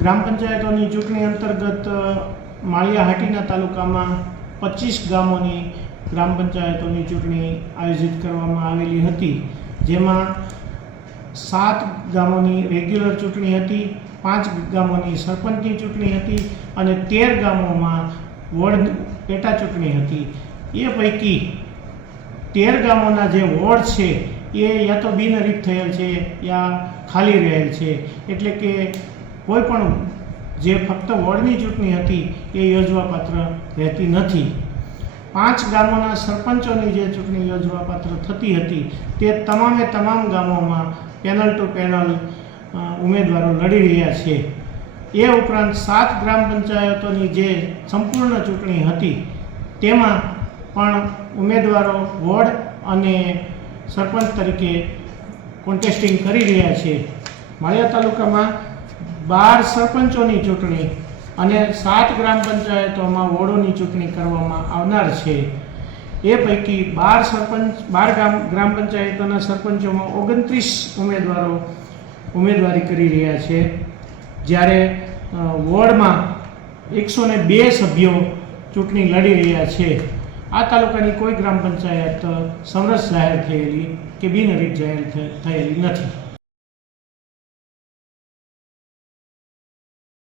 ગ્રામ પંચાયતોની ચૂંટણી અંતર્ગત માળિયા હાટીના તાલુકામાં 25 ગામોની ગ્રામ પંચાયતોની ચૂંટણી આયોજિત કરવામાં આવેલી હતી, જેમાં 7 ગામોની રેગ્યુલર ચૂંટણી હતી, 5 ગામોની સરપંચની ચૂંટણી હતી અને 13 ગામોમાં વોર્ડ પેટા ચૂંટણી હતી। એ પૈકી 13 ગામોના જે વોર્ડ છે એ યા તો બિનહરીફ થયેલ છે યા ખાલી રહેલ છે, એટલે કે કોઈ પણ જે ફક્ત વોર્ડની ચૂંટણી હતી એ યોજવાપાત્ર રહેતી નથી। 5 ગામોના સરપંચોની જે ચૂંટણી યોજવાપાત્ર થતી હતી તે તમામ ગામોમાં પેનલ ટુ પેનલ ઉમેદવારો લડી રહ્યા છે। એ ઉપરાંત 7 ગ્રામ પંચાયતોની જે સંપૂર્ણ ચૂંટણી હતી તેમાં પણ ઉમેદવારો વોર્ડ અને સરપંચ તરીકે કોન્ટેસ્ટિંગ કરી રહ્યા છે। માળિયા તાલુકામાં 12 સરપંચોની ચૂંટણી અને 7 ગ્રામ પંચાયતોમાં વોર્ડોની ચૂંટણી કરવામાં આવનાર છે। એ પૈકી 12 ગ્રામ પંચાયતોના સરપંચોમાં 29 ઉમેદવારો ઉમેદવારી કરી રહ્યા છે, જ્યારે વોર્ડમાં 102 સભ્યો ચૂંટણી લડી રહ્યા છે। આ તાલુકાની કોઈ ગ્રામ પંચાયત સમરસ જાહેર થયેલી કે બિનહરીફ જાહેર થયેલી નથી।